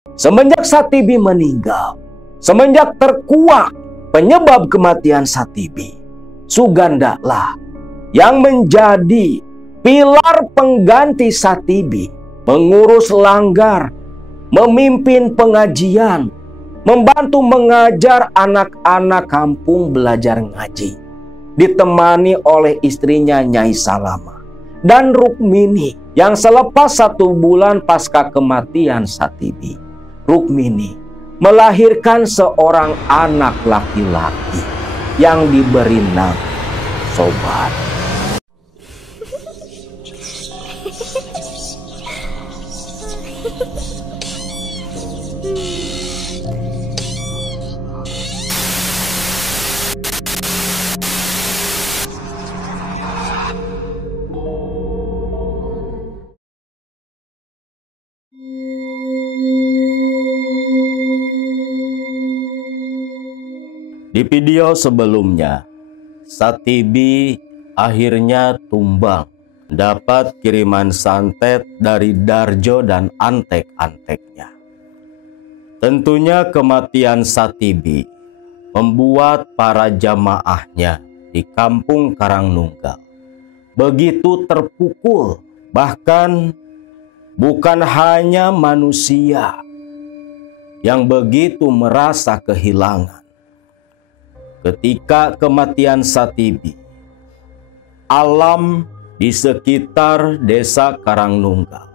Semenjak Satibi meninggal, semenjak terkuak penyebab kematian Satibi, Suganda lah yang menjadi pilar pengganti Satibi, mengurus langgar, memimpin pengajian, membantu mengajar anak-anak kampung belajar ngaji, ditemani oleh istrinya Nyai Salama dan Rukmini yang selepas 1 bulan pasca kematian Satibi, Rukmini melahirkan seorang anak laki-laki yang diberi nama Sobari. Di video sebelumnya, Satibi akhirnya tumbang, dapat kiriman santet dari Darjo dan antek-anteknya. Tentunya kematian Satibi membuat para jamaahnya di kampung Karangnunggal begitu terpukul, bahkan bukan hanya manusia yang begitu merasa kehilangan. Ketika kematian Satibi, alam di sekitar desa Karangnunggal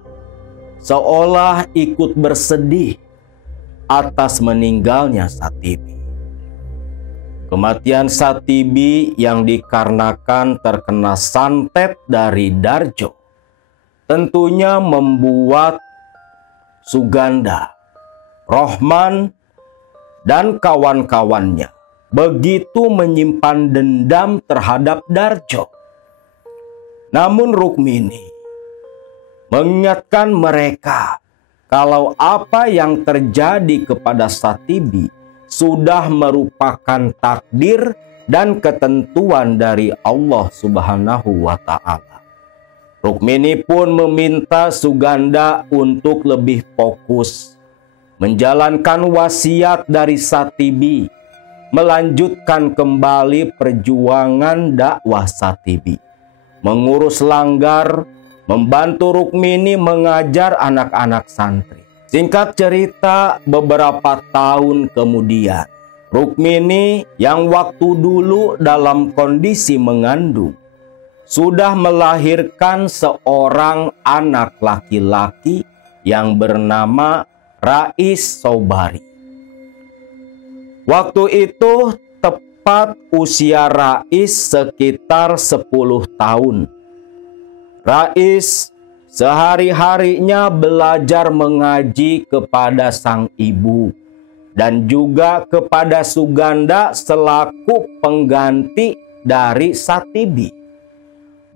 seolah ikut bersedih atas meninggalnya Satibi. Kematian Satibi yang dikarenakan terkena santet dari Darjo tentunya membuat Suganda, Rohman, dan kawan-kawannya begitu menyimpan dendam terhadap Darjo. Namun Rukmini mengingatkan mereka kalau apa yang terjadi kepada Satibi sudah merupakan takdir dan ketentuan dari Allah Subhanahu wa Ta'ala. Rukmini pun meminta Suganda untuk lebih fokus menjalankan wasiat dari Satibi, melanjutkan kembali perjuangan dakwah Satibi, mengurus langgar, membantu Rukmini mengajar anak-anak santri. Singkat cerita, beberapa tahun kemudian, Rukmini yang waktu dulu dalam kondisi mengandung sudah melahirkan seorang anak laki-laki yang bernama Rais Sobari. Waktu itu tepat usia Rais sekitar 10 tahun. Rais sehari-harinya belajar mengaji kepada sang ibu dan juga kepada Suganda selaku pengganti dari Satibi.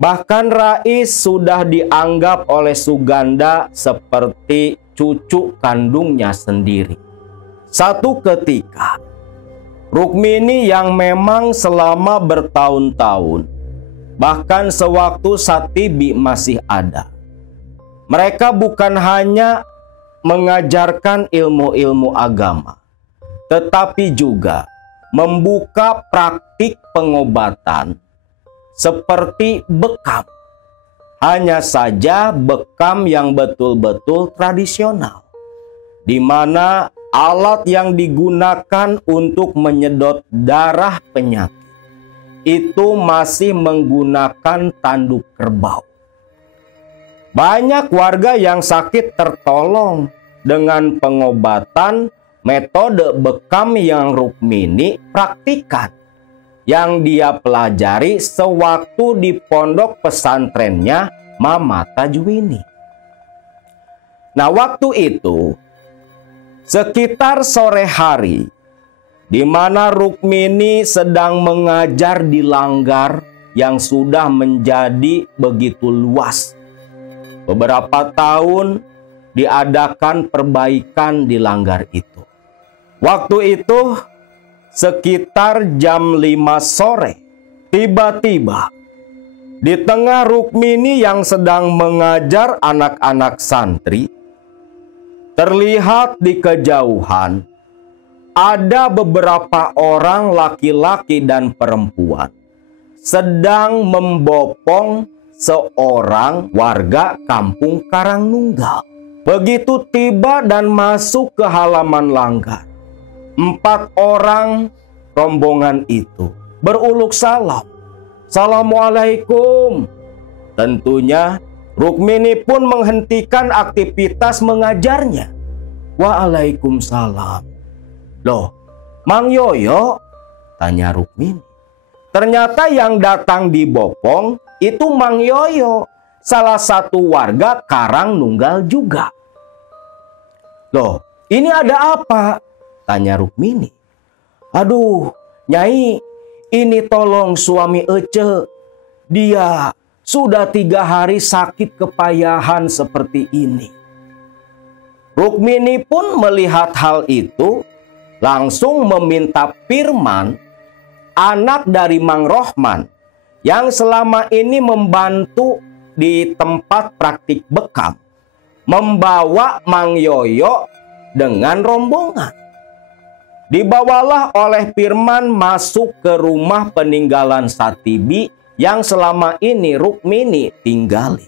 Bahkan Rais sudah dianggap oleh Suganda seperti cucu kandungnya sendiri. Satu ketika, Rukmini yang memang selama bertahun-tahun, bahkan sewaktu Satibi masih ada, mereka bukan hanya mengajarkan ilmu-ilmu agama, tetapi juga membuka praktik pengobatan seperti bekam. Hanya saja bekam yang betul-betul tradisional, di mana alat yang digunakan untuk menyedot darah penyakit itu masih menggunakan tanduk kerbau. Banyak warga yang sakit tertolong dengan pengobatan metode bekam yang Rukmini praktikan, yang dia pelajari sewaktu di pondok pesantrennya Mama Tajwini. Nah, waktu itu sekitar sore hari, di mana Rukmini sedang mengajar di langgar yang sudah menjadi begitu luas. Beberapa tahun diadakan perbaikan di langgar itu. Waktu itu sekitar jam 5 sore, tiba-tiba di tengah Rukmini yang sedang mengajar anak-anak santri, terlihat di kejauhan ada beberapa orang laki-laki dan perempuan sedang membopong seorang warga kampung Karangnunggal. Begitu tiba dan masuk ke halaman langgar, 4 orang rombongan itu beruluk salam. Assalamualaikum. Tentunya Rukmini pun menghentikan aktivitas mengajarnya. Waalaikumsalam. Loh, Mang Yoyo? Tanya Rukmini. Ternyata yang datang di Bopong itu Mang Yoyo, salah satu warga Karangnunggal juga. Loh, ini ada apa? Tanya Rukmini. Aduh, Nyai, ini tolong suami Ece. Dia sudah 3 hari sakit kepayahan seperti ini. Rukmini pun melihat hal itu, langsung meminta Firman, anak dari Mang Rohman, yang selama ini membantu di tempat praktik bekam, membawa Mang Yoyo dengan rombongan. Dibawalah oleh Firman masuk ke rumah peninggalan Satibi yang selama ini Rukmini tinggali.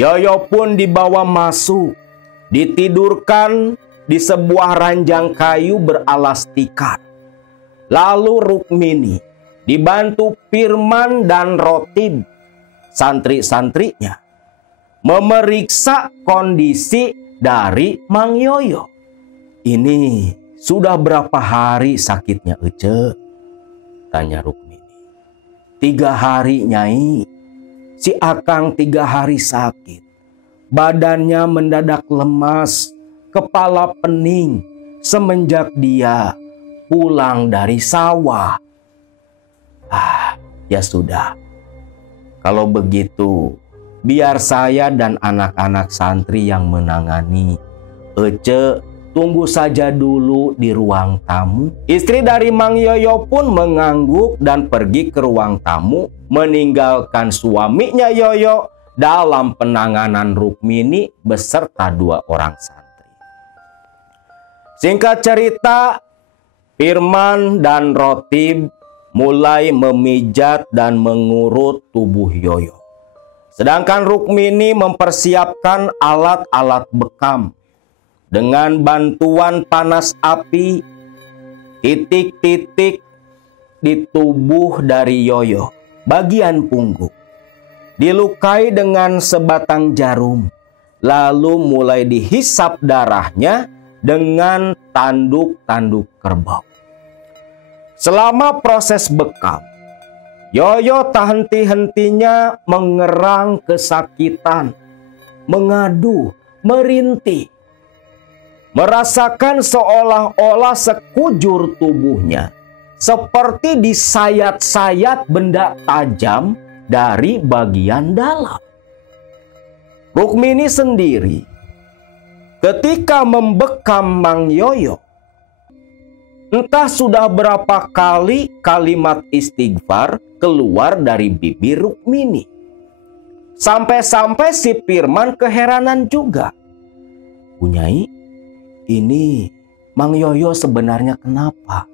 Yoyo pun dibawa masuk, ditidurkan di sebuah ranjang kayu beralas tikar. Lalu Rukmini dibantu Firman dan Rotib, santri-santrinya, memeriksa kondisi dari Mang Yoyo. Ini sudah berapa hari sakitnya Ece? Tanya Rukmini. 3 hari, Nyai. Si Akang 3 hari sakit. Badannya mendadak lemas, kepala pening semenjak dia pulang dari sawah. Ya sudah. Kalau begitu, biar saya dan anak-anak santri yang menangani. Ece tunggu saja dulu di ruang tamu. Istri dari Mang Yoyo pun mengangguk dan pergi ke ruang tamu, meninggalkan suaminya Yoyo dalam penanganan Rukmini beserta 2 orang santri. Singkat cerita, Firman dan Rotib mulai memijat dan mengurut tubuh Yoyo. Sedangkan Rukmini mempersiapkan alat-alat bekam. Dengan bantuan panas api, titik-titik di tubuh dari Yoyo, bagian punggung, dilukai dengan sebatang jarum, lalu mulai dihisap darahnya dengan tanduk-tanduk kerbau. Selama proses bekam, Yoyo tak henti-hentinya mengerang kesakitan, mengadu, merintih. Merasakan seolah-olah sekujur tubuhnya seperti disayat-sayat benda tajam dari bagian dalam. Rukmini sendiri ketika membekam Mang Yoyo, entah sudah berapa kali kalimat istighfar keluar dari bibir Rukmini. Sampai-sampai si Firman keheranan juga. Nyai, ini Mang Yoyo sebenarnya kenapa?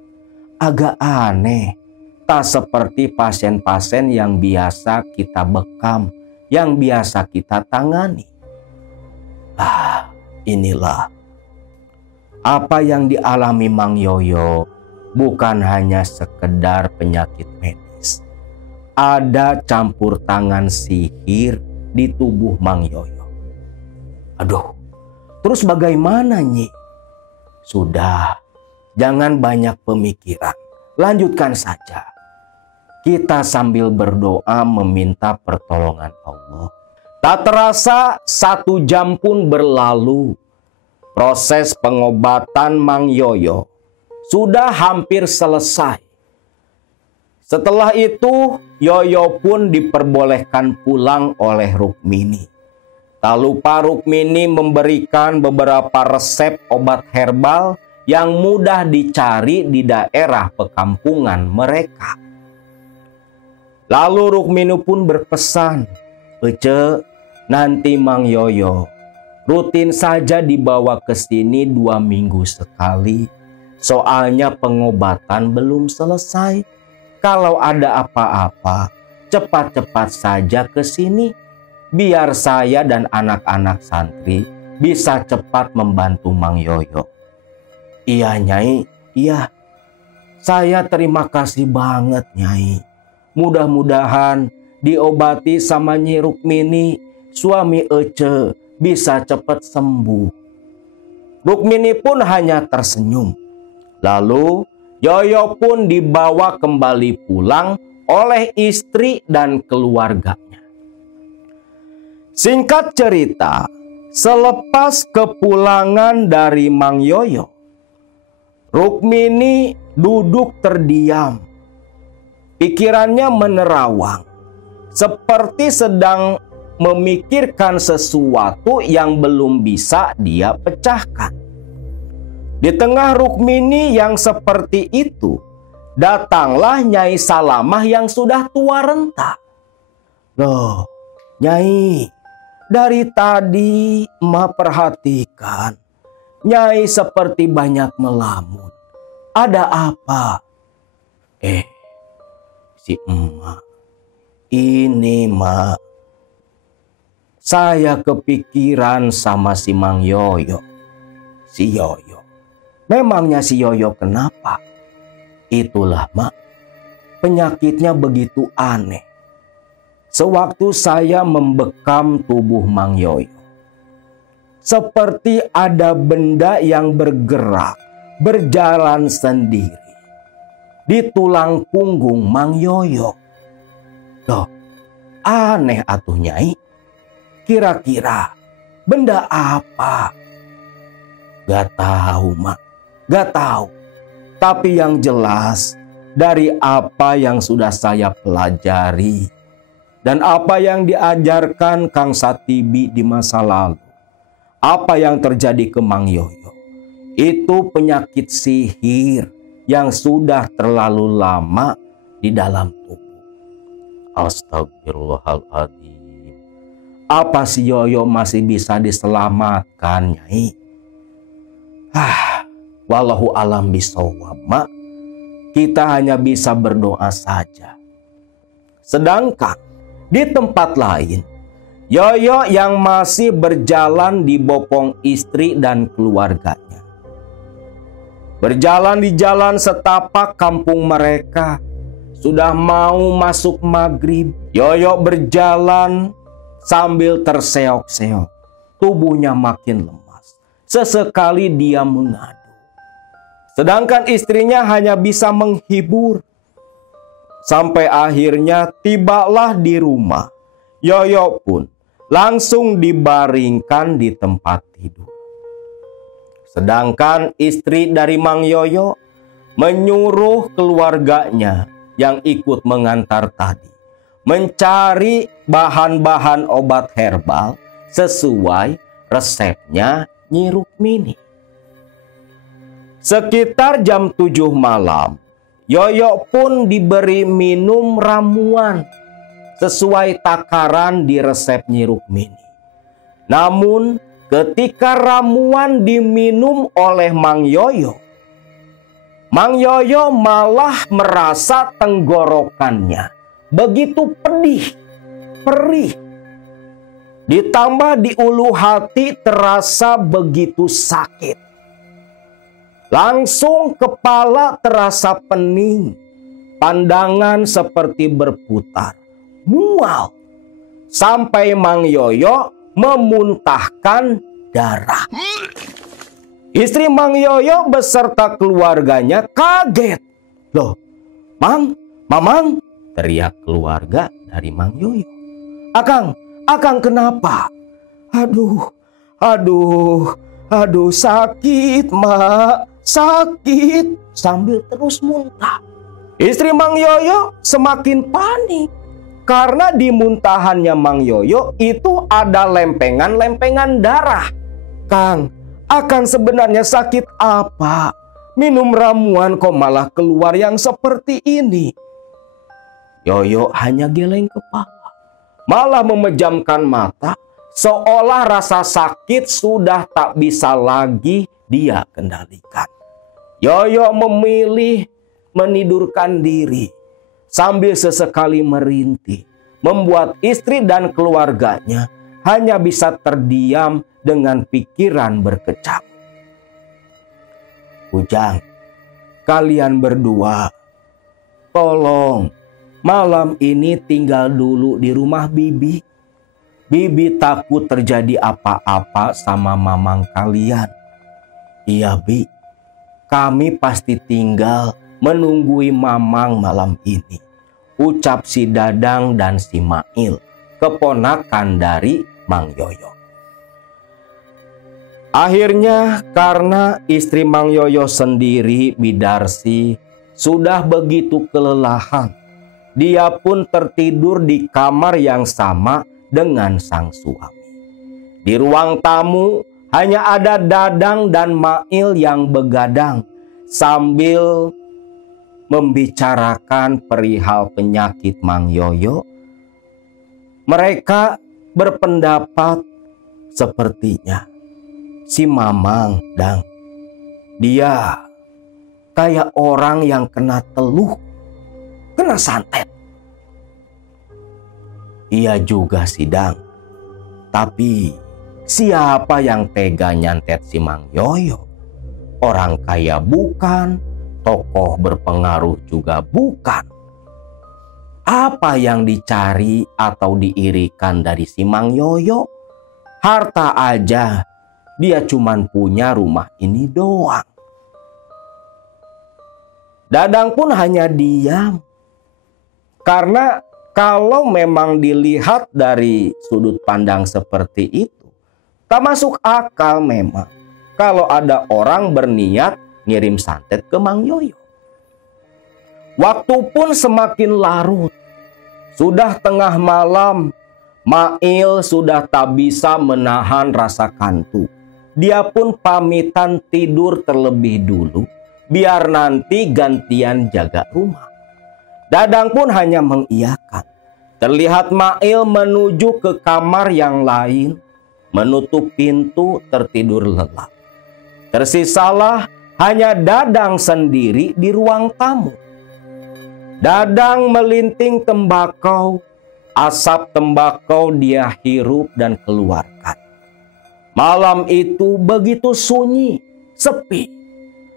Agak aneh. Tak seperti pasien-pasien yang biasa kita bekam, yang biasa kita tangani. Inilah. Apa yang dialami Mang Yoyo bukan hanya sekedar penyakit medis. Ada campur tangan sihir di tubuh Mang Yoyo. Aduh, terus bagaimana, Nyi? Sudah, jangan banyak pemikiran. Lanjutkan saja. Kita sambil berdoa meminta pertolongan Allah. Tak terasa 1 jam pun berlalu. Proses pengobatan Mang Yoyo sudah hampir selesai. Setelah itu, Yoyo pun diperbolehkan pulang oleh Rukmini. Tak lupa Rukmini memberikan beberapa resep obat herbal yang mudah dicari di daerah pekampungan mereka. Lalu Rukmini pun berpesan, Ece, nanti Mang Yoyo Rutin saja dibawa ke sini 2 minggu sekali. Soalnya pengobatan belum selesai. Kalau ada apa-apa, cepat-cepat saja ke sini. Biar saya dan anak-anak santri bisa cepat membantu Mang Yoyo. Iya Nyai, iya. Saya terima kasih banget Nyai. Mudah-mudahan diobati sama Nyi Rukmini, suami Ece, bisa cepat sembuh. Rukmini pun hanya tersenyum. Lalu Yoyo pun dibawa kembali pulang oleh istri dan keluarganya. Singkat cerita, selepas kepulangan dari Mang Yoyo, Rukmini duduk terdiam. Pikirannya menerawang, seperti sedang memikirkan sesuatu yang belum bisa dia pecahkan. Di tengah Rukmini yang seperti itu, datanglah Nyai Salamah yang sudah tua renta. Loh, Nyai, dari tadi emak perhatikan, Nyai seperti banyak melamun. Ada apa? Si emak, ini mak, saya kepikiran sama si Mang Yoyo. Si Yoyo. Memangnya si Yoyo kenapa? Itulah mak, penyakitnya begitu aneh. Sewaktu saya membekam tubuh Mang Yoyo, seperti ada benda yang bergerak, berjalan sendiri di tulang punggung Mang Yoyo. Loh, aneh atuh Nyai. Kira-kira benda apa? Gak tahu mak, gak tahu. Tapi yang jelas dari apa yang sudah saya pelajari dan apa yang diajarkan Kang Satibi di masa lalu, apa yang terjadi ke Mang Yoyo, itu penyakit sihir yang sudah terlalu lama di dalam tubuh. Astagfirullahaladzim. Apa si Yoyo masih bisa diselamatkan Nyai? Wallahu alam bisawab mak. Kita hanya bisa berdoa saja. Sedangkan di tempat lain, Yoyo yang masih berjalan di bokong istri dan keluarganya. Berjalan di jalan setapak kampung mereka. Sudah mau masuk maghrib, Yoyo berjalan sambil terseok-seok. Tubuhnya makin lemas. Sesekali dia mengadu. Sedangkan istrinya hanya bisa menghibur. Sampai akhirnya tibalah di rumah. Yoyo pun langsung dibaringkan di tempat tidur. Sedangkan istri dari Mang Yoyo menyuruh keluarganya yang ikut mengantar tadi mencari bahan-bahan obat herbal sesuai resepnya Nyi Rukmini. Sekitar jam 7 malam, Yoyo pun diberi minum ramuan sesuai takaran di resep Nyi Rukmini. Namun ketika ramuan diminum oleh Mang Yoyo malah merasa tenggorokannya begitu perih. Ditambah di ulu hati terasa begitu sakit. Langsung kepala terasa pening. Pandangan seperti berputar. Mual. Sampai Mang Yoyo memuntahkan darah. Istri Mang Yoyo beserta keluarganya kaget. Loh, Mamang, teriak keluarga dari Mang Yoyo. Akang kenapa? Aduh, sakit mak, sakit. Sambil terus muntah. Istri Mang Yoyo semakin panik. Karena di muntahannya Mang Yoyo itu ada lempengan-lempengan darah. Akang sebenarnya sakit apa? Minum ramuan kok malah keluar yang seperti ini. Yoyo hanya geleng kepala. Malah memejamkan mata seolah rasa sakit sudah tak bisa lagi dia kendalikan. Yoyo memilih menidurkan diri sambil sesekali merintih, membuat istri dan keluarganya hanya bisa terdiam dengan pikiran berkecamuk. Ujang, kalian berdua, tolong malam ini tinggal dulu di rumah Bibi. Bibi takut terjadi apa-apa sama mamang kalian. Iya, Bi. Kami pasti tinggal menunggui mamang malam ini, ucap si Dadang dan si Mail, keponakan dari Mang Yoyo. Akhirnya karena istri Mang Yoyo sendiri, Bidarsi, sudah begitu kelelahan, dia pun tertidur di kamar yang sama dengan sang suami. Di ruang tamu hanya ada Dadang dan Mail yang begadang sambil membicarakan perihal penyakit Mang Yoyo. Mereka berpendapat sepertinya si Mamang Dang, dia kayak orang yang kena teluh, kena santet. Iya juga sih Dang, tapi siapa yang tega nyantet si Mang Yoyo? Orang kaya bukan, tokoh berpengaruh juga bukan. Apa yang dicari atau diirikan dari si Mang Yoyo? Harta aja, dia cuman punya rumah ini doang. Dadang pun hanya diam. Karena kalau memang dilihat dari sudut pandang seperti itu, tak masuk akal memang kalau ada orang berniat ngirim santet ke Mang Yoyo. Waktu pun semakin larut. Sudah tengah malam, Mail sudah tak bisa menahan rasa kantuk. Dia pun pamitan tidur terlebih dulu, biar nanti gantian jaga rumah. Dadang pun hanya mengiyakan. Terlihat Mail menuju ke kamar yang lain, menutup pintu, tertidur lelap. Tersisalah hanya Dadang sendiri di ruang tamu. Dadang melinting tembakau, asap tembakau dia hirup dan keluarkan. Malam itu begitu sunyi, sepi.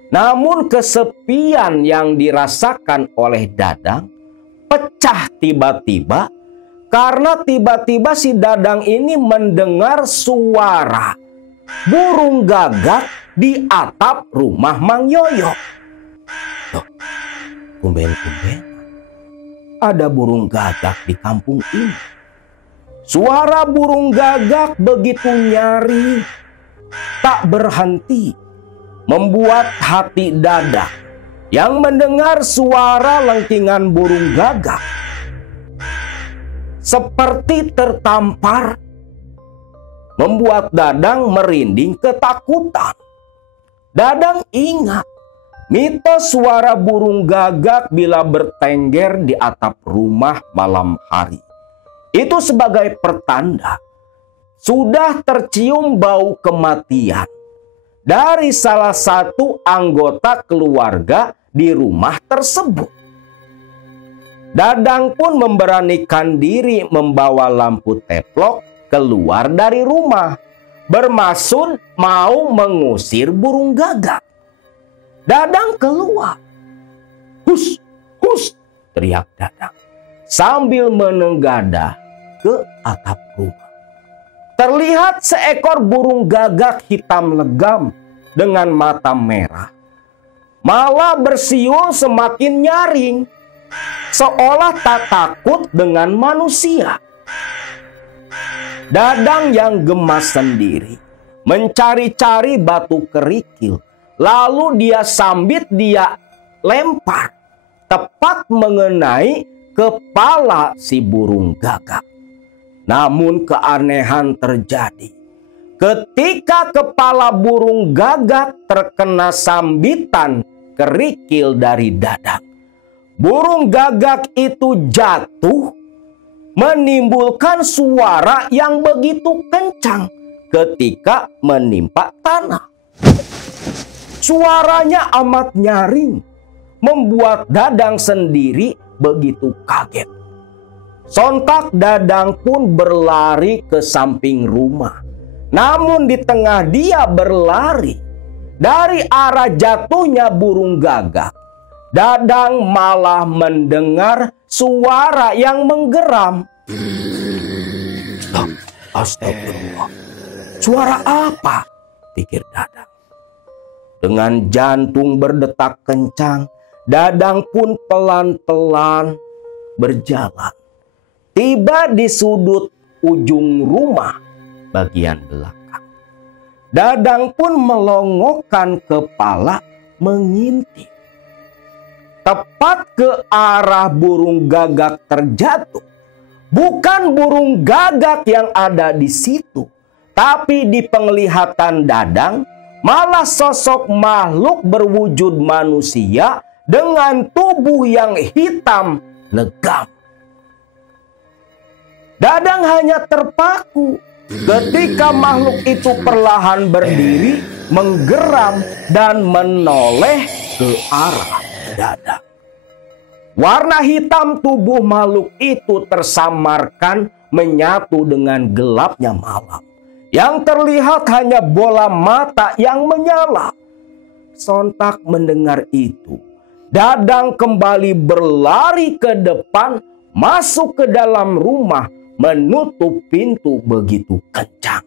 Namun kesepian yang dirasakan oleh Dadang pecah tiba-tiba karena tiba-tiba si Dadang ini mendengar suara burung gagak di atap rumah Mang Yoyo. Loh, tumben-tumben ada burung gagak di kampung ini. Suara burung gagak begitu nyaring, tak berhenti, membuat hati Dadang yang mendengar suara lengkingan burung gagak seperti tertampar, membuat Dadang merinding ketakutan. Dadang ingat mitos suara burung gagak bila bertengger di atap rumah malam hari. Itu sebagai pertanda sudah tercium bau kematian dari salah satu anggota keluarga di rumah tersebut. Dadang pun memberanikan diri membawa lampu teplok keluar dari rumah, bermaksud mau mengusir burung gagak. Dadang keluar. "Hus, hus!" teriak Dadang sambil menenggadah ke atap rumah. Terlihat seekor burung gagak hitam legam dengan mata merah, malah bersiul semakin nyaring, seolah tak takut dengan manusia. Dadang yang gemas sendiri mencari-cari batu kerikil, lalu dia sambit, dia lempar tepat mengenai kepala si burung gagak. Namun keanehan terjadi. Ketika kepala burung gagak terkena sambitan kerikil dari Dadang, burung gagak itu jatuh menimbulkan suara yang begitu kencang ketika menimpa tanah. Suaranya amat nyaring, membuat Dadang sendiri begitu kaget. Sontak Dadang pun berlari ke samping rumah. Namun di tengah dia berlari, dari arah jatuhnya burung gagak, Dadang malah mendengar suara yang menggeram. Astagfirullah. Suara apa? Pikir Dadang. Dengan jantung berdetak kencang, Dadang pun pelan-pelan berjalan. Tiba di sudut ujung rumah bagian belakang. Dadang pun melongokkan kepala mengintip. Tepat ke arah burung gagak terjatuh. Bukan burung gagak yang ada di situ, tapi di penglihatan Dadang malah sosok makhluk berwujud manusia dengan tubuh yang hitam legam. Dadang hanya terpaku ketika makhluk itu perlahan berdiri, menggeram dan menoleh ke arah Dadang. Warna hitam tubuh makhluk itu tersamarkan menyatu dengan gelapnya malam. Yang terlihat hanya bola mata yang menyala. Sontak mendengar itu, Dadang kembali berlari ke depan, masuk ke dalam rumah, menutup pintu begitu kencang.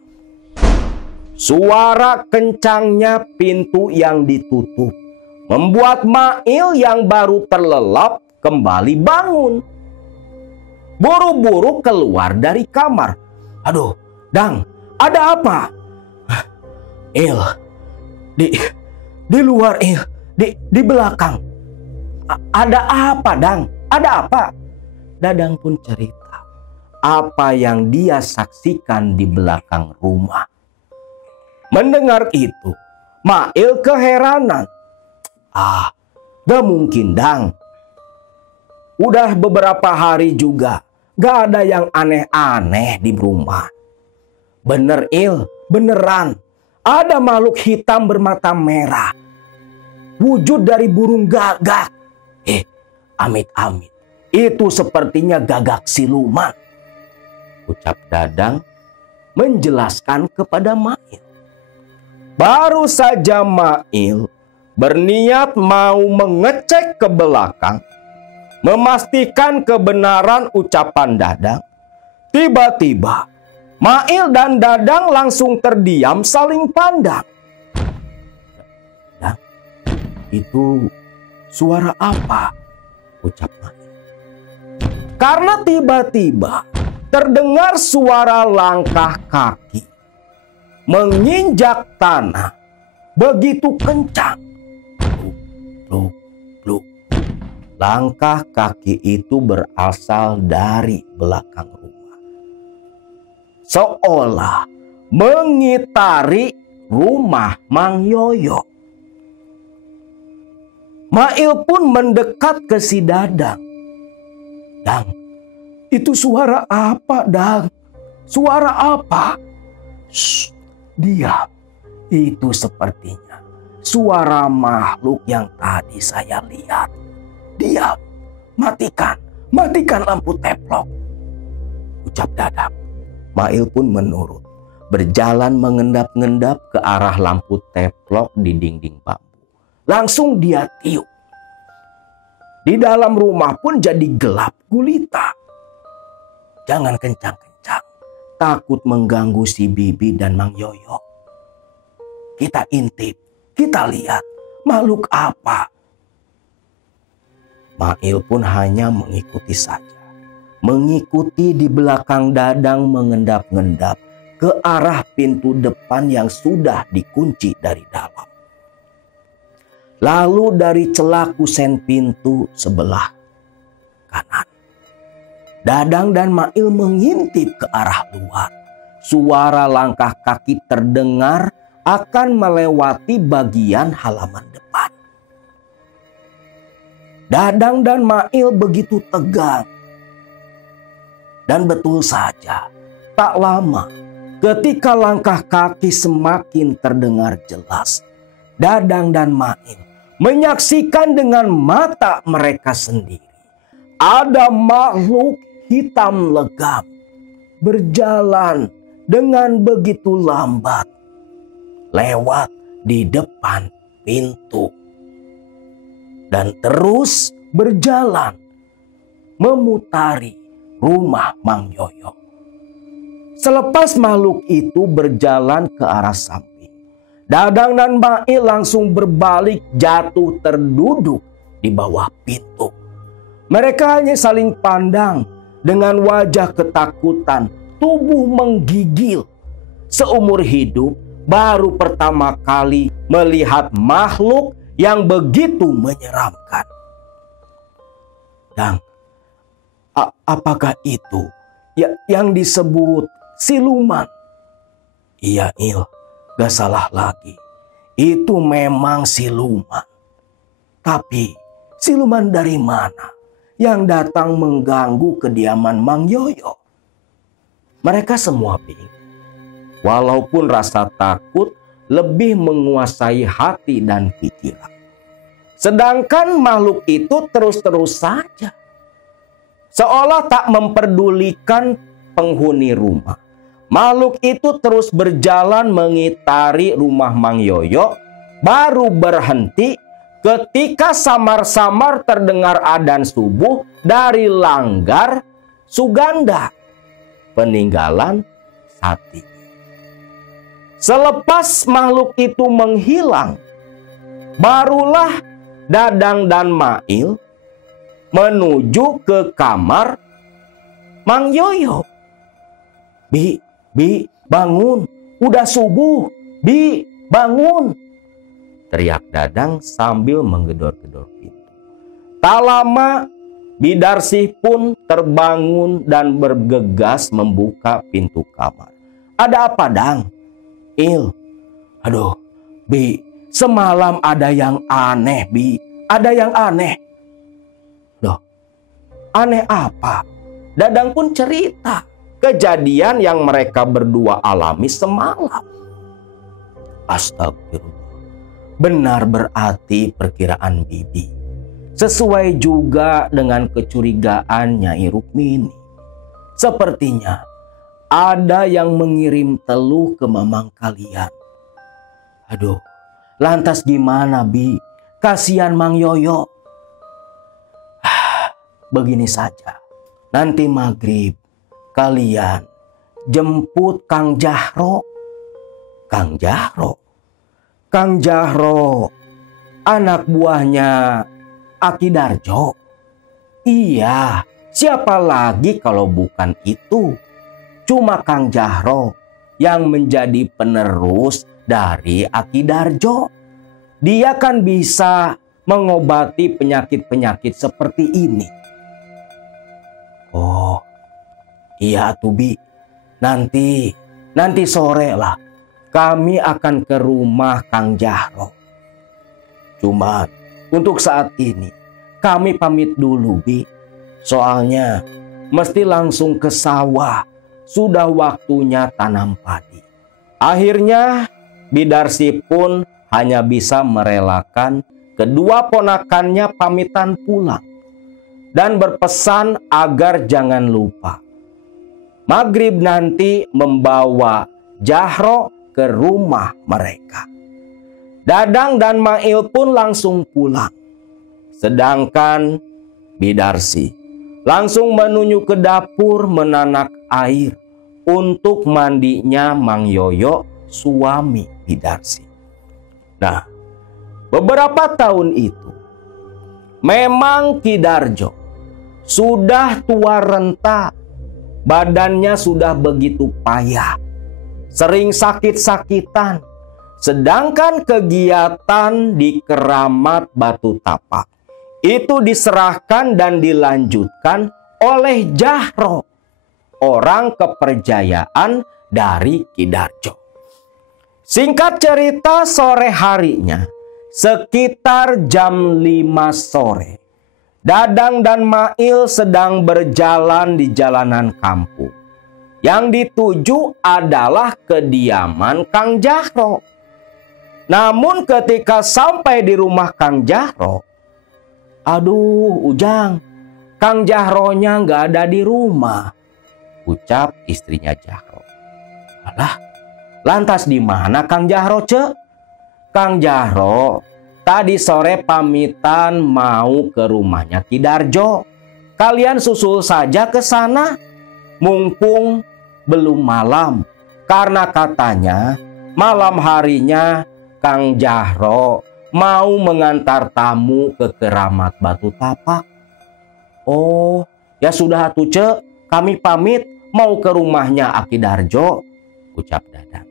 Suara kencangnya pintu yang ditutup membuat Mail yang baru terlelap kembali bangun. Buru-buru keluar dari kamar. Aduh, Dang, ada apa? Il, di luar Il, di belakang. Ada apa, Dang? Ada apa? Dadang pun cerita apa yang dia saksikan di belakang rumah. Mendengar itu, Mail keheranan. Gak mungkin, Dang. Udah beberapa hari juga gak ada yang aneh-aneh di rumah. Bener, Il, beneran. Ada makhluk hitam bermata merah. Wujud dari burung gagak. Amit-amit. Itu sepertinya gagak siluman. Ucap Dadang menjelaskan kepada Mail. Baru saja Mail berniat mau mengecek ke belakang, memastikan kebenaran ucapan Dadang. Tiba-tiba Mail dan Dadang langsung terdiam saling pandang. Dadang, itu suara apa? Ucap Mail. Karena tiba-tiba terdengar suara langkah kaki menginjak tanah begitu kencang. Pluk, pluk. Langkah kaki itu berasal dari belakang rumah, seolah mengitari rumah Mang Yoyo. Mail pun mendekat ke si Dadang. Dang, itu suara apa, Dang? Suara apa? Shh, diam. Itu sepertinya suara makhluk yang tadi saya lihat. Diam, matikan lampu teplok, ucap Dadang. Mail pun menurut, berjalan mengendap-endap ke arah lampu teplok di dinding bambu. Langsung dia tiup. Di dalam rumah pun jadi gelap gulita. Jangan kencang-kencang, takut mengganggu si Bibi dan Mang Yoyo. Kita intip, kita lihat makhluk apa. Mail pun hanya mengikuti saja. Mengikuti di belakang Dadang mengendap-endap ke arah pintu depan yang sudah dikunci dari dalam. Lalu dari celah kusen pintu sebelah kanan, Dadang dan Mail mengintip ke arah luar. Suara langkah kaki terdengar akan melewati bagian halaman depan. Dadang dan Mail begitu tegang. Dan betul saja, tak lama ketika langkah kaki semakin terdengar jelas, Dadang dan Mail menyaksikan dengan mata mereka sendiri. Ada makhluk hitam legam berjalan dengan begitu lambat lewat di depan pintu. Dan terus berjalan memutari rumah Mang Yoyo. Selepas makhluk itu berjalan ke arah samping, Dadang dan Mail langsung berbalik jatuh terduduk di bawah pintu. Mereka hanya saling pandang dengan wajah ketakutan, tubuh menggigil. Seumur hidup baru pertama kali melihat makhluk yang begitu menyeramkan. Dan apakah itu yang disebut siluman? Iya, Il, gak salah lagi. Itu memang siluman. Tapi siluman dari mana yang datang mengganggu kediaman Mang Yoyo? Mereka semua bingung. Walaupun rasa takut lebih menguasai hati dan pikiran. Sedangkan makhluk itu terus-terus saja, seolah tak memperdulikan penghuni rumah. Makhluk itu terus berjalan mengitari rumah Mang Yoyo, baru berhenti ketika samar-samar terdengar adzan subuh dari langgar Suganda, peninggalan Sati. Selepas makhluk itu menghilang, barulah Dadang dan Mail menuju ke kamar Mang Yoyo. Bi, bangun, udah subuh. Bi, bangun, teriak Dadang sambil menggedor-gedor pintu. Tak lama Bidarsih pun terbangun dan bergegas membuka pintu kamar. Ada apa, Dang? Il, aduh, Bi, semalam ada yang aneh, Bi. Ada yang aneh. Loh, aneh apa? Dadang pun cerita kejadian yang mereka berdua alami semalam. Astagfirullah. Benar berarti perkiraan Bibi. Sesuai juga dengan kecurigaan Nyai Rukmini. Sepertinya ada yang mengirim teluh ke mamang kalian. Aduh, lantas gimana, Bi? Kasihan Mang Yoyo. Begini saja, nanti maghrib kalian jemput Kang Jahro. Kang Jahro? Kang Jahro, anak buahnya Aki Darjo. Iya, siapa lagi kalau bukan itu? Cuma Kang Jahro yang menjadi penerus dari Aki Darjo. Dia kan bisa mengobati penyakit-penyakit seperti ini. Oh, iya tuh, Bi. Nanti sore lah kami akan ke rumah Kang Jahro. Cuman untuk saat ini kami pamit dulu, Bi. Soalnya mesti langsung ke sawah. Sudah waktunya tanam padi. Akhirnya Bidarsih pun hanya bisa merelakan kedua ponakannya pamitan pulang. Dan berpesan agar jangan lupa maghrib nanti membawa Jahro ke rumah mereka. Dadang dan Mail pun langsung pulang. Sedangkan Bidarsih langsung menuju ke dapur menanak air untuk mandinya Mang Yoyo, suami Bidarsih. Nah, beberapa tahun itu memang Ki Darjo sudah tua renta, badannya sudah begitu payah, sering sakit-sakitan. Sedangkan kegiatan di Keramat Batu Tapak itu diserahkan dan dilanjutkan oleh Jahro, orang kepercayaan dari Ki Darjo. Singkat cerita, sore harinya sekitar jam 5 sore, Dadang dan Mail sedang berjalan di jalanan kampung. Yang dituju adalah kediaman Kang Jahro. Namun ketika sampai di rumah Kang Jahro, aduh Ujang, Kang Jahronya nggak ada di rumah, ucap istrinya Jahro. Alah, lantas di mana Kang Jahro, Cek? Kang Jahro tadi sore pamitan mau ke rumahnya Ki Darjo. Kalian susul saja ke sana, mumpung belum malam. Karena katanya malam harinya Kang Jahro mau mengantar tamu ke Keramat Batu Tapak. Oh, ya sudah atuh Cek, kami pamit mau ke rumahnya Aki Darjo, ucap Dadang.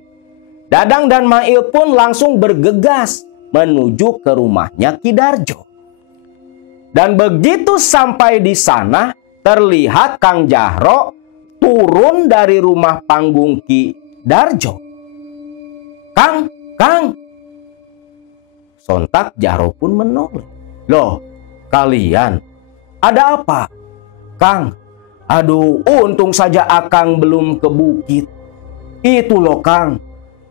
Dadang dan Mail pun langsung bergegas menuju ke rumahnya Ki Darjo. Dan begitu sampai di sana, terlihat Kang Jahro turun dari rumah panggung Ki Darjo. Kang. Sontak Jahro pun menoleh. Loh, kalian ada apa? Kang, aduh, untung saja Akang belum ke bukit. Itu loh Kang,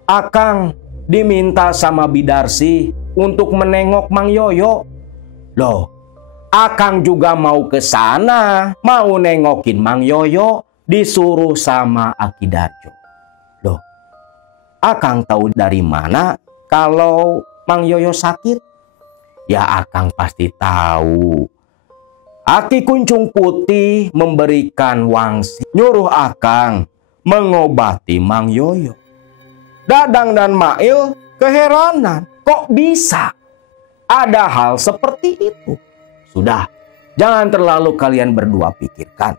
Akang diminta sama Bidarsi untuk menengok Mang Yoyo. Loh, Akang juga mau ke sana, mau nengokin Mang Yoyo, disuruh sama Aki Darjo. Loh, Akang tahu dari mana kalau Mang Yoyo sakit? Ya Akang pasti tahu. Aki Kuncung Putih memberikan wangsit, nyuruh Akang mengobati Mang Yoyo. Dadang dan Mail keheranan, kok bisa ada hal seperti itu? Sudah, jangan terlalu kalian berdua pikirkan.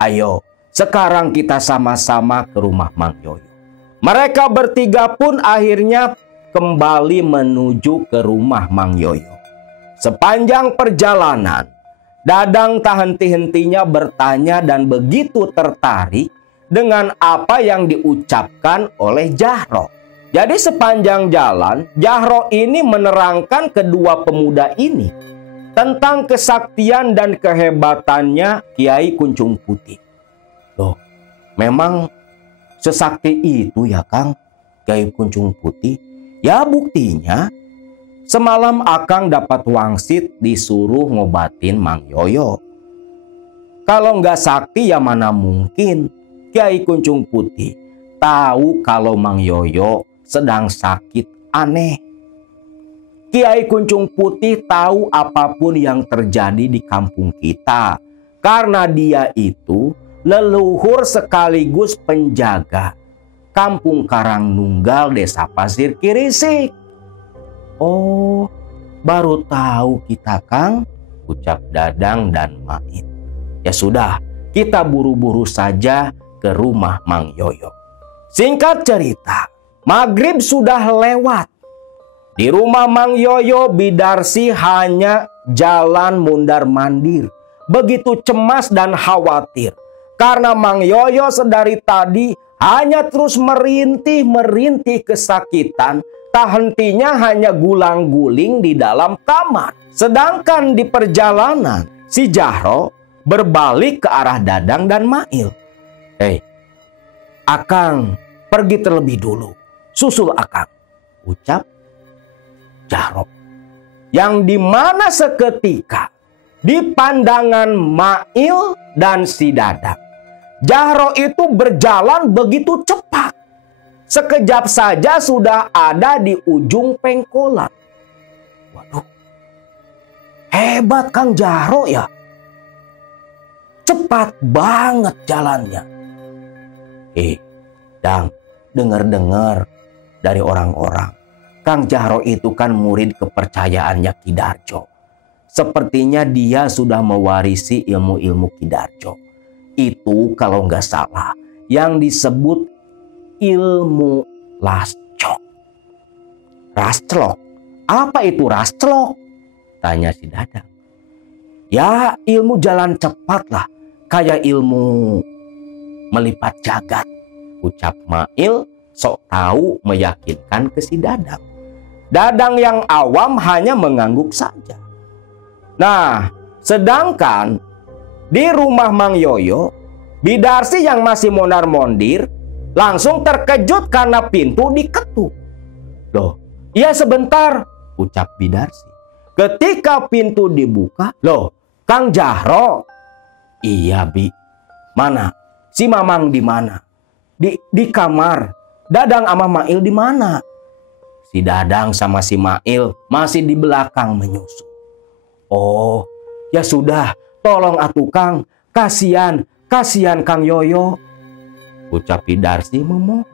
Ayo, sekarang kita sama-sama ke rumah Mang Yoyo. Mereka bertiga pun akhirnya kembali menuju ke rumah Mang Yoyo. Sepanjang perjalanan, Dadang tak henti-hentinya bertanya dan begitu tertarik dengan apa yang diucapkan oleh Jahro. Jadi sepanjang jalan, Jahro ini menerangkan kedua pemuda ini tentang kesaktian dan kehebatannya Kiai Kuncung Putih. Loh, memang sesakti itu ya Kang, Kiai Kuncung Putih? Ya buktinya, semalam Akang dapat wangsit disuruh ngobatin Mang Yoyo. Kalau nggak sakti ya mana mungkin Kiai Kuncung Putih tahu kalau Mang Yoyo sedang sakit aneh. Kiai Kuncung Putih tahu apapun yang terjadi di kampung kita, karena dia itu leluhur sekaligus penjaga Kampung Karangnunggal, Desa Pasir Kirisik. Oh, baru tahu kita Kang, ucap Dadang dan Mail. Ya sudah, kita buru-buru saja ke rumah Mang Yoyo. Singkat cerita, maghrib sudah lewat. Di rumah Mang Yoyo, Bidarsi hanya jalan mundar-mandir, begitu cemas dan khawatir. Karena Mang Yoyo sedari tadi hanya terus merintih kesakitan, tak hentinya hanya gulang-guling di dalam kamar. Sedangkan di perjalanan, si Jahro berbalik ke arah Dadang dan Mail. Hei, Akang pergi terlebih dulu, susul Akang, ucap Jahro. Yang dimana seketika di pandangan Mail dan si Dadang, Jahro itu berjalan begitu cepat. Sekejap saja sudah ada di ujung pengkolan. Waduh, hebat Kang Jahro ya. Cepat banget jalannya. Dang, dengar-dengar dari orang-orang, Kang Jahro itu kan murid kepercayaannya Ki Darjo. Sepertinya dia sudah mewarisi ilmu-ilmu Ki Darjo. Itu kalau nggak salah yang disebut ilmu lascok. Rasclok? Apa itu rasclok? Tanya si Dadang. Ya ilmu jalan cepat lah, kayak ilmu melipat jagat, ucap Mail sok tahu meyakinkan ke si Dadang. Dadang yang awam hanya mengangguk saja. Nah, Sedangkan di rumah Mang Yoyo, Bidarsi yang masih mondar-mondir langsung terkejut karena pintu diketuk. Loh, iya sebentar, ucap Bidarsi. Ketika pintu dibuka, loh, Kang Jahro. Iya, Bi. Mana? Si Mamang di mana? Di kamar. Dadang sama Mail di mana? Si Dadang sama si Mail masih di belakang menyusul. Oh, ya sudah, tolong atuh Kang. Kasihan Kang Yoyo, ucap Bidarsi memohon.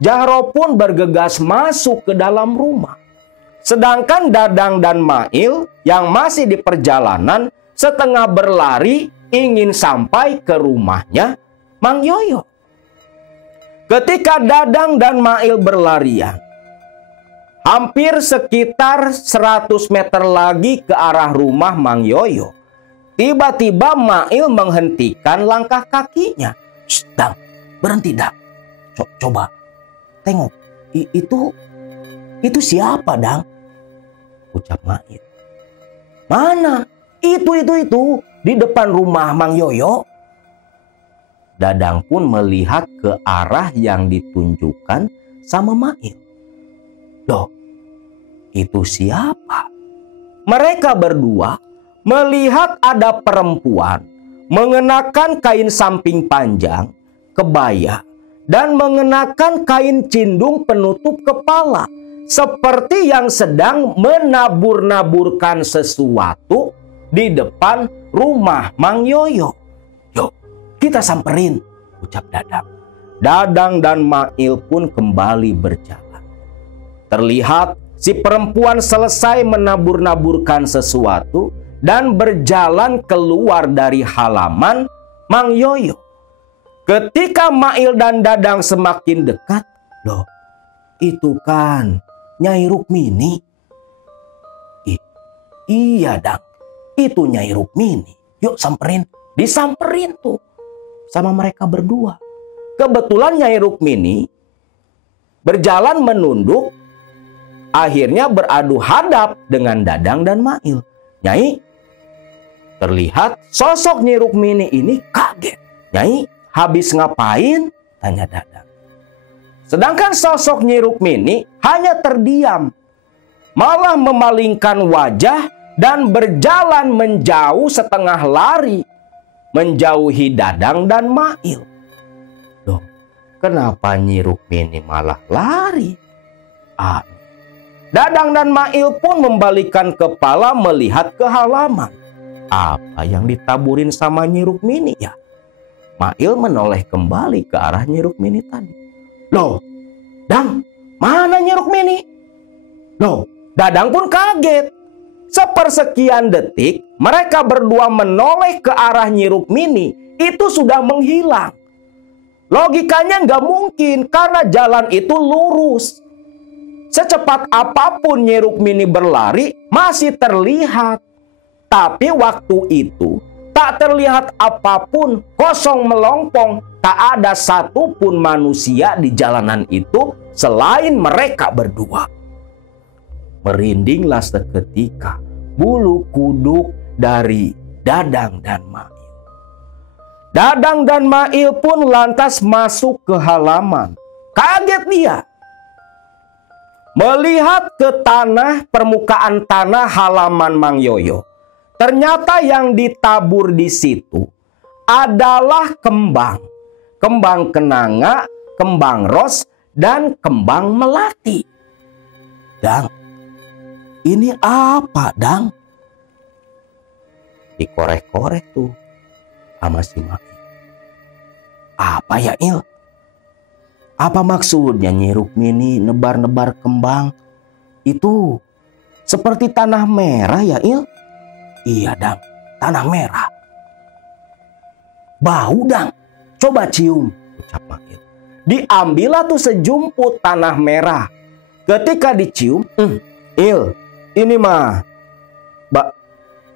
Jahro pun bergegas masuk ke dalam rumah. Sedangkan Dadang dan Mail yang masih di perjalanan setengah berlari ingin sampai ke rumahnya Mang Yoyo. Ketika Dadang dan Mail berlarian, hampir sekitar 100 meter lagi ke arah rumah Mang Yoyo, tiba-tiba Mail menghentikan langkah kakinya. Dang, berhenti Dang. Coba, tengok. Itu siapa Dang? Ucap Mail. Mana? Itu. Di depan rumah Mang Yoyo. Dadang pun melihat ke arah yang ditunjukkan sama Mail. Loh, itu siapa? Mereka berdua melihat ada perempuan mengenakan kain samping panjang, kebaya, dan mengenakan kain cindung penutup kepala, seperti yang sedang menabur-naburkan sesuatu di depan rumah Mang Yoyo. Yuk, kita samperin, ucap Dadang. Dadang dan Mail pun kembali berjalan. Terlihat si perempuan selesai menabur-naburkan sesuatu dan berjalan keluar dari halaman Mang Yoyo. Ketika Mail dan Dadang semakin dekat, loh, itu kan Nyai Rukmini. Iya Dang, itu Nyai Rukmini. Yuk samperin. Disamperin tuh sama mereka berdua. Kebetulan Nyai Rukmini berjalan menunduk, akhirnya beradu hadap dengan Dadang dan Mail. Nyai, terlihat sosok Nyai Rukmini ini kaget. Nyai, habis ngapain? Tanya Dadang. Sedangkan sosok Nyai Rukmini hanya terdiam, malah memalingkan wajah dan berjalan menjauh setengah lari, menjauhi Dadang dan Mail. Loh, kenapa Nyai Rukmini malah lari? Dadang dan Mail pun membalikkan kepala melihat ke halaman. Apa yang ditaburin sama Nyai Rukmini ya? Mail menoleh kembali ke arah Nyai Rukmini tadi. Loh, Dang, mana Nyai Rukmini? Loh, Dadang pun kaget. Sepersekian detik, mereka berdua menoleh ke arah Nyai Rukmini. Itu sudah menghilang. Logikanya nggak mungkin karena jalan itu lurus. Secepat apapun Nyai Rukmini berlari masih terlihat. Tapi waktu itu tak terlihat apapun, kosong melompong. Tak ada satupun manusia di jalanan itu selain mereka berdua. Merindinglah seketika bulu kuduk dari Dadang dan Mail. Dadang dan Mail pun lantas masuk ke halaman. Kaget dia melihat ke permukaan tanah halaman Mang Yoyo. Ternyata yang ditabur di situ adalah kembang kenanga, kembang ros, dan kembang melati. Dang, ini apa, Dang? Dikorek-korek tuh sama si Mail. Apa ya, Il? Apa maksudnya Nyai Rukmini nebar-nebar kembang? Itu seperti tanah merah ya, Il? Iya, Dang, tanah merah. Bau, Dang. Coba cium, ucap Mail. Diambillah tuh sejumput tanah merah. Ketika dicium, Il, ini mah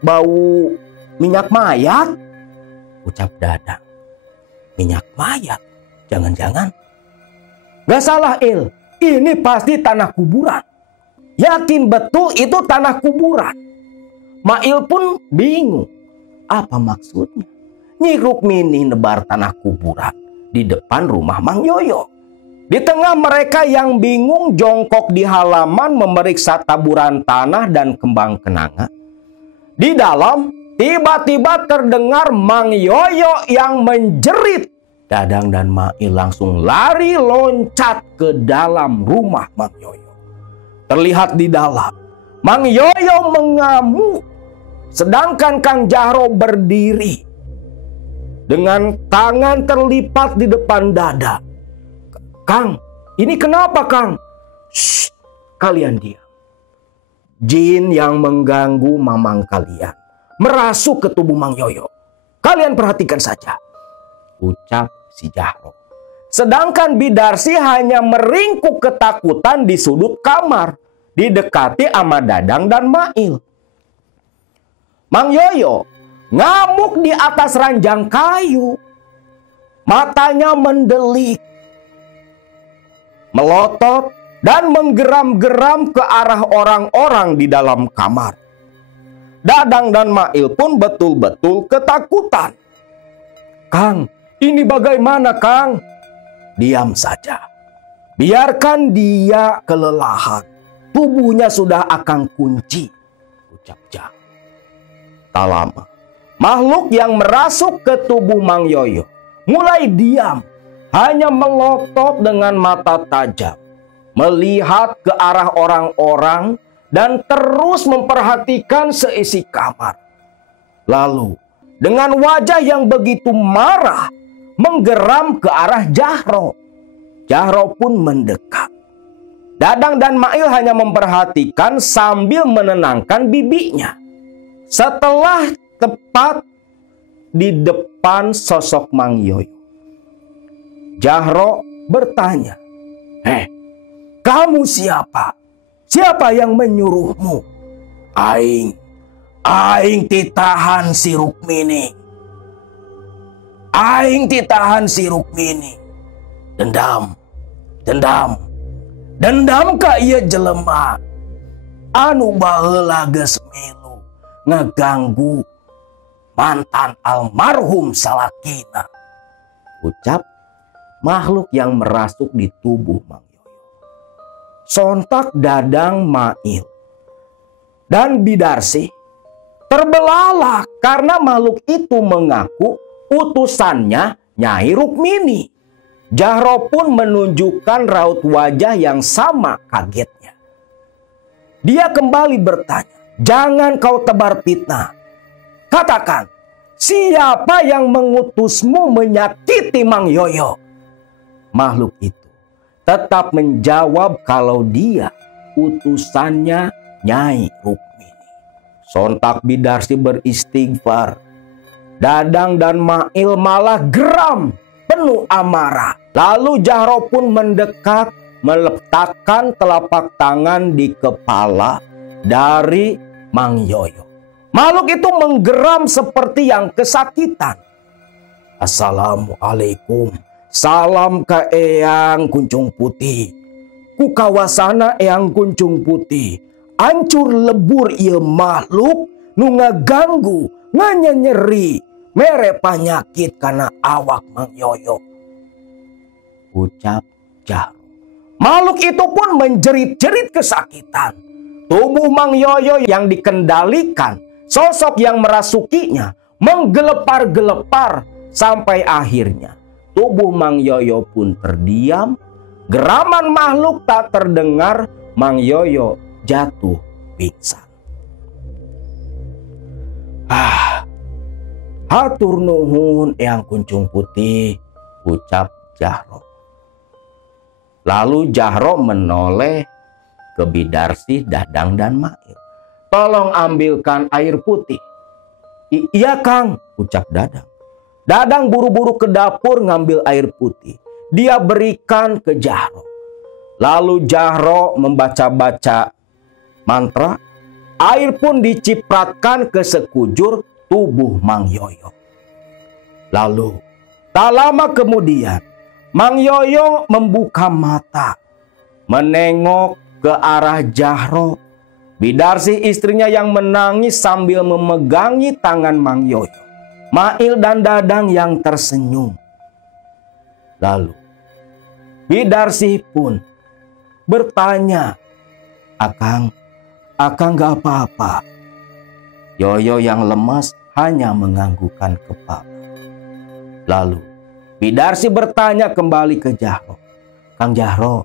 bau minyak mayat, ucap Dadang. Minyak mayat? Jangan-jangan? Gak salah, Il. Ini pasti tanah kuburan. Yakin betul itu tanah kuburan. Mail pun bingung. Apa maksudnya? Nyi Rukmini nebar tanah kuburan di depan rumah Mang Yoyo. Di tengah mereka yang bingung jongkok di halaman memeriksa taburan tanah dan kembang kenanga. Di dalam tiba-tiba terdengar Mang Yoyo yang menjerit. Dadang dan Mail langsung lari loncat ke dalam rumah Mang Yoyo. Terlihat di dalam, Mang Yoyo mengamuk, sedangkan Kang Jahro berdiri dengan tangan terlipat di depan dada. Kang, ini kenapa Kang? Shh, kalian diam. Jin yang mengganggu mamang kalian merasuk ke tubuh Mang Yoyo. Kalian perhatikan saja, ucap si Jahro. Sedangkan Bidarsi hanya meringkuk ketakutan di sudut kamar, didekati sama Dadang dan Mail. Mang Yoyo ngamuk di atas ranjang kayu. Matanya mendelik, melotot, dan menggeram-geram ke arah orang-orang di dalam kamar. Dadang dan Mail pun betul-betul ketakutan. Kang, ini bagaimana Kang? Diam saja. Biarkan dia kelelahan. Tubuhnya sudah akan kunci, ucap Jahro. Tak lama, makhluk yang merasuk ke tubuh Mang Yoyo mulai diam, hanya melotot dengan mata tajam, melihat ke arah orang-orang dan terus memperhatikan seisi kamar. Lalu, dengan wajah yang begitu marah, menggeram ke arah Jahro. Jahro pun mendekat. Dadang dan Mail hanya memperhatikan sambil menenangkan bibinya. Setelah tepat di depan sosok Mang Yoyo, Jahro bertanya, kamu siapa? Siapa yang menyuruhmu? Aing titahan si Rukmini. Aing titahan si Rukmini. Dendam ka ieu jelema anu baheula geus milu ngeganggu mantan almarhum salakina, ucap makhluk yang merasuk di tubuh Mang Yoyo. Sontak Dadang, Mail, dan Bidarsi terbelalak karena makhluk itu mengaku utusannya Nyai Rukmini. Jahro pun menunjukkan raut wajah yang sama kagetnya. Dia kembali bertanya, jangan kau tebar fitnah. Katakan, siapa yang mengutusmu menyakiti Mang Yoyo? Makhluk itu tetap menjawab kalau dia utusannya Nyai Rukmini. Sontak Bidarsi beristighfar. Dadang dan Mail malah geram, penuh amarah. Lalu Jahro pun mendekat, meletakkan telapak tangan di kepala dari Mang Yoyo. Makhluk itu menggeram seperti yang kesakitan. Assalamualaikum. Salam ka Eyang Kuncung Putih. Ku kawasana Eyang Kuncung Putih. Ancur lebur ieu makhluk nu ngaganggu, nganyeri, mere panyakit karena awak Mang Yoyo, ucap Jahro. Makhluk itu pun menjerit-jerit kesakitan. Tubuh Mang Yoyo yang dikendalikan sosok yang merasukinya menggelepar-gelepar sampai akhirnya tubuh Mang Yoyo pun terdiam. Geraman makhluk tak terdengar. Mang Yoyo jatuh pingsan. Hatur nuhun Eyang Kuncung Putih, ucap Jahro. Lalu Jahro menoleh ke Bidarsi, Dadang, dan Mail. Tolong ambilkan air putih. Iya Kang, ucap Dadang. Dadang buru-buru ke dapur ngambil air putih. Dia berikan ke Jahro. Lalu Jahro membaca-baca mantra. Air pun dicipratkan ke sekujur tubuh Mang Yoyo. Lalu tak lama kemudian Mang Yoyo membuka mata, menengok ke arah Jahro. Bidarsi istrinya yang menangis sambil memegangi tangan Mang Yoyo. Mail dan Dadang yang tersenyum. Lalu Bidarsi pun bertanya, Akang gak apa-apa. Yoyo yang lemas hanya menganggukkan kepala. Lalu Bidarsi bertanya kembali ke Jahro, Kang Jahro,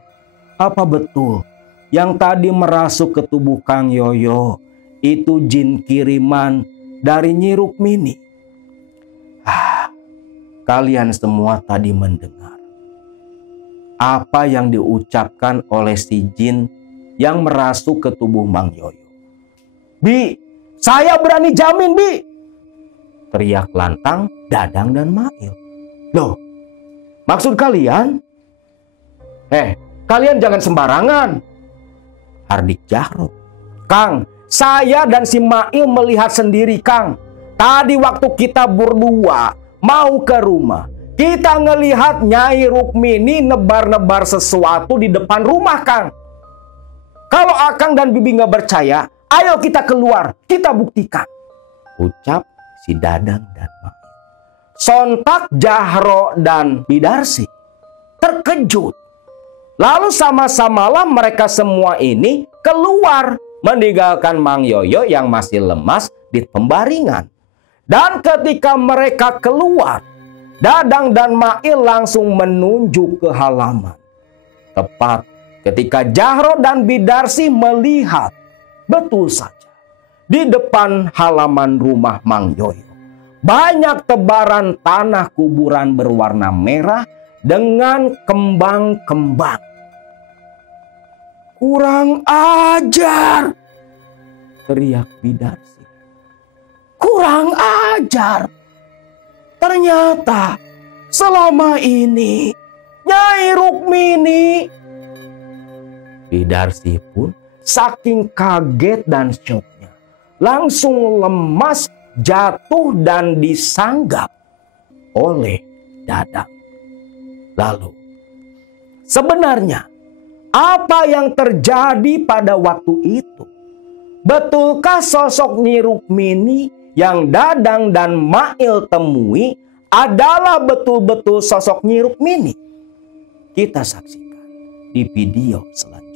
apa betul yang tadi merasuk ke tubuh Kang Yoyo itu jin kiriman dari Nyi Rukmini? Kalian semua tadi mendengar apa yang diucapkan oleh si jin yang merasuk ke tubuh Mang Yoyo. Bi, saya berani jamin, Bi, teriak lantang Dadang dan Mail. Loh, maksud kalian? Kalian jangan sembarangan, hardik Jahro. Kang, saya dan si Mail melihat sendiri, Kang. Tadi waktu kita berdua mau ke rumah, kita ngelihat Nyai Rukmini nebar-nebar sesuatu di depan rumah, Kang. Kalau Akang dan Bibi nggak percaya, ayo kita keluar, kita buktikan, ucap si Dadang dan Mail. Sontak Jahro dan Bidarsi terkejut. Lalu sama-samalah mereka semua ini keluar meninggalkan Mang Yoyo yang masih lemas di pembaringan. Dan ketika mereka keluar, Dadang dan Mail langsung menuju ke halaman. Tepat ketika Jahro dan Bidarsi melihat, betul saja, di depan halaman rumah Mang Yoyo banyak tebaran tanah kuburan berwarna merah dengan kembang-kembang. Kurang ajar, teriak Bidarsi. Kurang ajar. Ternyata selama ini Nyai Rukmini. Bidarsi pun saking kaget dan syoknya langsung lemas, jatuh dan disanggap oleh Dadang. Lalu, sebenarnya apa yang terjadi pada waktu itu? Betulkah sosok Nyi Rukmini yang Dadang dan Mail temui adalah betul-betul sosok Nyi Rukmini? Kita saksikan di video selanjutnya.